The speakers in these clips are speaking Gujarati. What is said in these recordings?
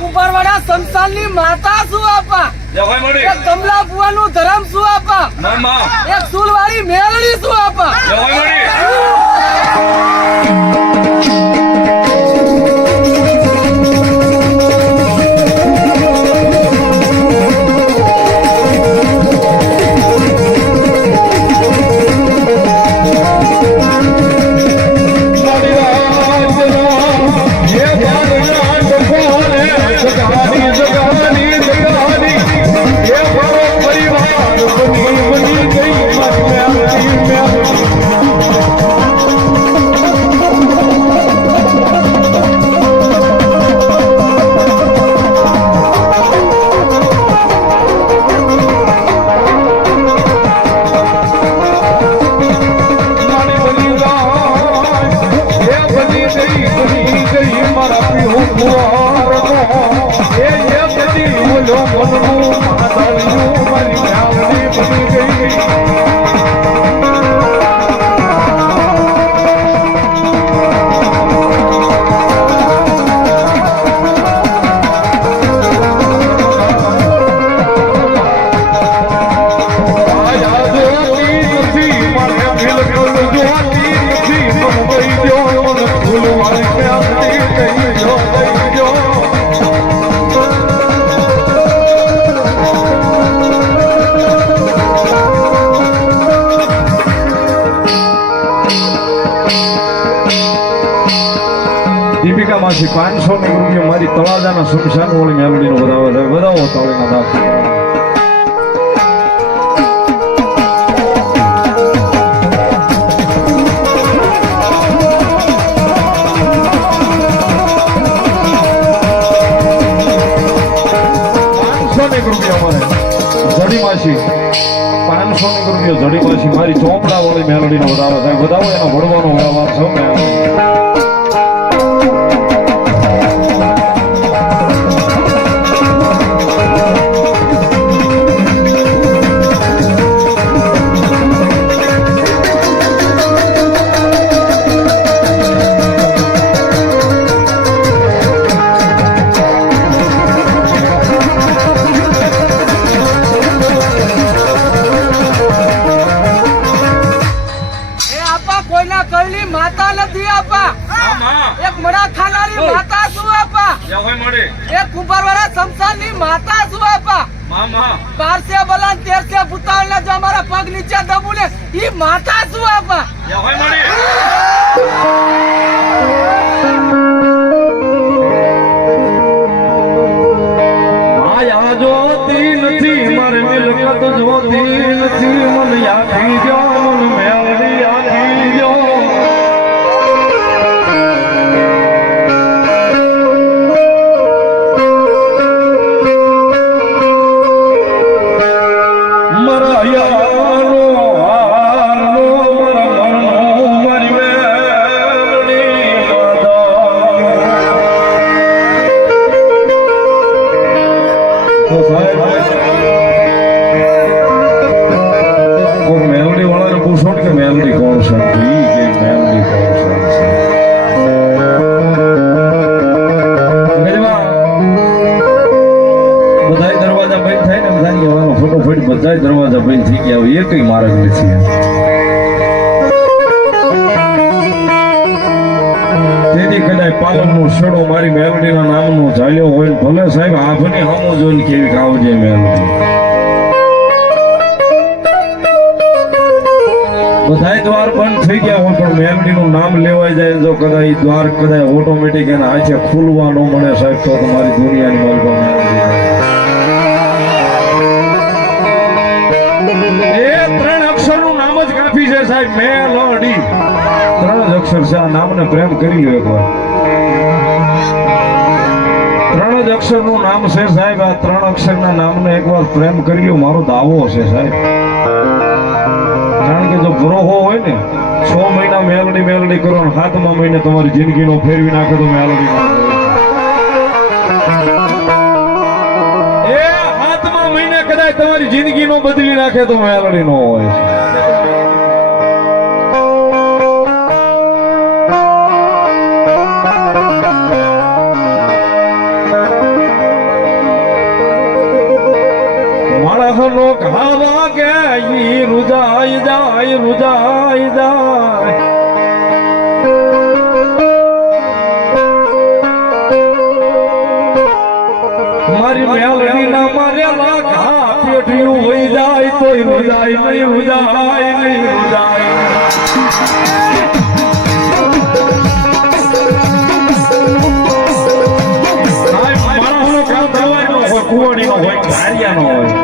કુંભારવાડા સંસ્થાનની માતા શું આપા એક કમલા બુવાનું ધરમ શું આપા એક સુલવાળી મેલડી શું આપા દીપિકા માંથી 500 રૂપિયા મારી તળાજાના સુમશાન વાળી મેલડીનો વધાવો તાળીના દાખલ જડીમાસી 500 રૂપિયા જડીમાસી મારી ચોપડા વાળી મેલડીનો વધાવો થાય વધાવો એનો ભણવાનો વ્યવહાર છો મેલડી માતા નથી આપા એક મડા ખાનારી માતા શું આપા એક કુંભારવાડા સંસ્થાનની માતા શું આપા 12 બલાન 13 ભૂતાળ ને જો અમારા પગ નીચે દબુને ઈ માતા શું આપા આયા જોતી નથી મારે મિલકત જોતી નથી મને યાદી જો મન મેલડી યાદી જો બધા દરવાજા બંધ થઈ ગયા હોય એકઈ માર્ગ નથી તેથી કદાચ પાલનનો છેડો મારી મેલડીના નામનો ચાલ્યો હોય ભલે સાહેબ આંખની સામો જોઈને કેવી ખાવજે મેલડી બધા દ્વાર બંધ થઈ ગયા હોય પણ મેલડીનું નામ લેવાય જાય જો કદાચ દ્વાર કદાચ ઓટોમેટિક એના હાથે ખુલવા ન મળે સાહેબ તો તમારી દુનિયાની માલકો મેલડી સાહેબ મેલડી 3 જ અક્ષર છે આ નામને પ્રેમ કરી લ્યો એકવાર ત્રણ જ અક્ષરનું નામ છે સાહેબ. આ ત્રણ અક્ષરના નામને એકવાર પ્રેમ કર્યો મારો દાવો છે સાહેબ. કારણ કે જો ભરોહો હોય ને 6 મહિના મેલડી કરો ને 7મા મહિને તમારી જિંદગીનો ફેરવી નાખે તો મેલડી એ 7મા મહિને કદાચ તમારી જિંદગીનો બદલી નાખે તો મેલડી નો હોય. માળાનો ખાવા કે રૂજાઈ જાય મારી મેલડી ના મારેલા ઘા પેઠિયું હોઈ જાય તોય રૂજાય નહીં રૂજાય. માળાનો કામ કરવાનો હોય, કુવાડીનો હોય, ઘારિયાનો હોય.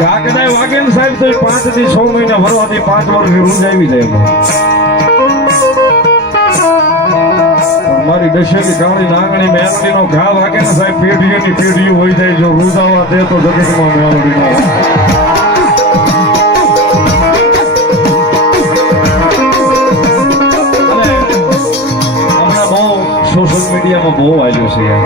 ઘા કદાચ વાગે ને સાહેબ તો 5 થી 6 મહિના ભરવાથી 5 વર્ષ રૂજ આવી જાય. મારી દશેરી કાળી નાગણી મેલડી નો ઘા વાગે ને સાહેબ પેઢી હોય જાય. જો રૂજાવા દે તો જગતમાં મેલડી નો હમણાં બહુ સોશિયલ મીડિયામાં બહુ આવ્યું છે યાર.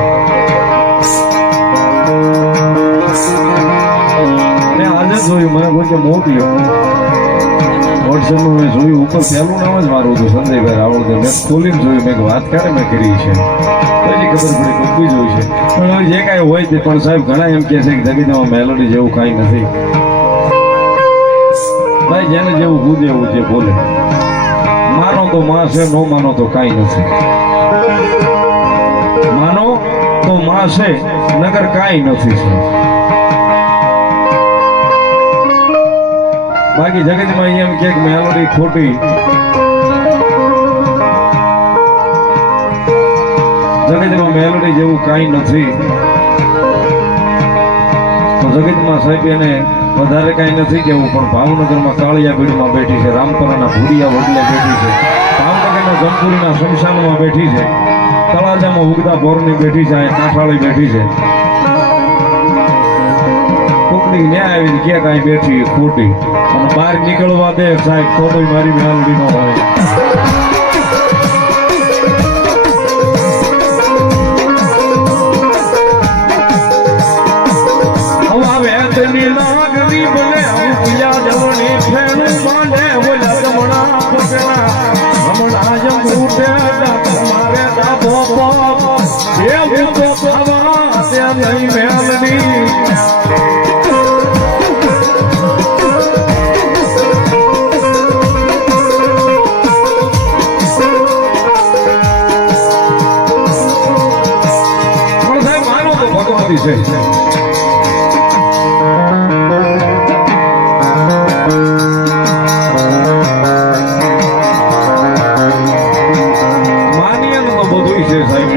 આજે જોયું મને કોઈ કે મોકલ્યો વોટ્સએપનું મેં જોયું ઉપર પહેલું નામ જ મારું હતું સંજયભાઈ રાવળદેવ. મેં ખોલીને જોયું મેં વાત ક્યારે મેં કરી છે પછી ખબર પડી કોઈ જોઈ છે. પણ હવે જે કાંઈ હોય તે પણ સાહેબ ઘણા એમ કહે છે કે જગતમાં મેલોડી જેવું કાંઈ નથી. ભાઈ જેને જેવું હું જેવું જે બોલે માનો તો માં છે, નો માનો તો કાંઈ નથી. માનો તો માં છે નગર કાંઈ નથી છે. બાકી જગતમાં એમ કે મેલોડી ખોટી, જગતમાં મેલોડી જેવું કાંઈ નથી. તો જગતમાં સાહેબ એને વધારે કાંઈ નથી કેવું. પણ ભાવનગરમાં કાળિયા ભીડમાં બેઠી છે, રામપરાના ભૂડિયા વડલે બેઠી છે, ભાવનગરના જમપુરીના શમશાનમાં બેઠી છે, તળાજામાં ઉગતા બોરની બેઠી છે, કાંઠાળી બેઠી છે. ન્યાય આવી ક્યાં કાંઈ બેઠી ખોટી અને બહાર નીકળવા દે સાહેબ તો મારી મેલડી નો હોય. વેતની નાગરી બને પિયા જવણી ફેણું માંડે ઓલા જમણા પગલા હમણાં જ ઉઠે મારે દાબો એ ઉઠો થવા ત્યાં નહીં મેલડી.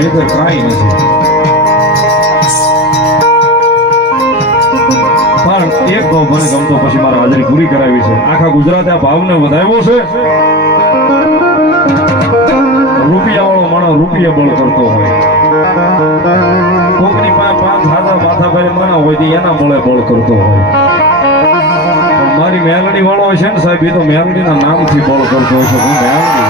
છે કાંઈ નથી. પણ એક ભાવ મને ગમતો પછી મારા હાજરી પૂરી કરાવી છે. આખા ગુજરાતે આ ભાવને વધાવ્યો છે. રૂપિયા વાળો માણસ રૂપિયા બળ કરતો હોય, કોકની પાસે 5 હાથા બાથા ભાઈ માણા હોય એના બળે બળ કરતો હોય. મારી મેલડી વાળો છે ને સાહેબ એ તો મેલડીના નામથી બળ કરતો હોય છે. હું મેલડી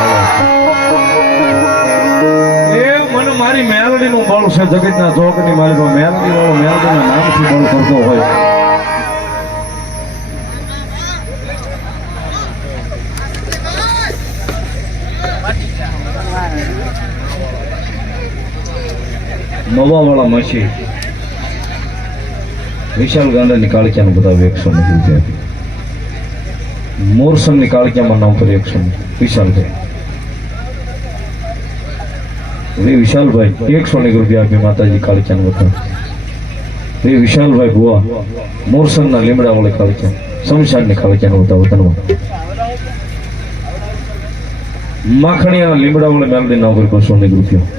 વાળો મારી મેલડી નું બળ છે. જગતના ચોકની મારી મેલડી વાળો મેલડીના નામથી બળ કરતો હોય. નવા વાળા મસી વિશાલ ગાંડાની કાળિયાનું બતાવ્યું 100 રૂપિયા. મોરસમની કાળિયામાં નામ પર 100 વિશાલભાઈ વિશાલભાઈ 100 રૂપિયા આપી માતાજી કાળિયાનું બતાવ. વિશાલભાઈ ભુવા મોરસમના લીમડા વાળે કાળિયા શમશાનની કાળિયાનું બતાવ. વતનમાં માખણીયાના લીમડા વાળે મેલડી નામ પર 200 રૂપિયા.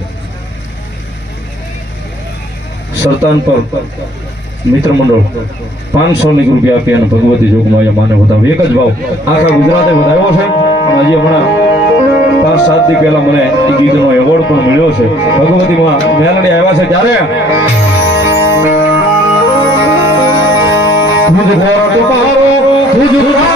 સરતાન પર મિત્ર મંડળ 500 રૂપિયા આપી અને ભગવતી જોગમાયા માને બતાવ. એક જ ભાવ આખા ગુજરાતે વધાવ્યો છે. પણ હજી હમણાં 5-7 દી પહેલા મને એ ગીતનો એવોર્ડ પણ મળ્યો છે. ભગવતીમાં મેલડી આવ્યા છે ત્યારે મુજ ઘોર તમારો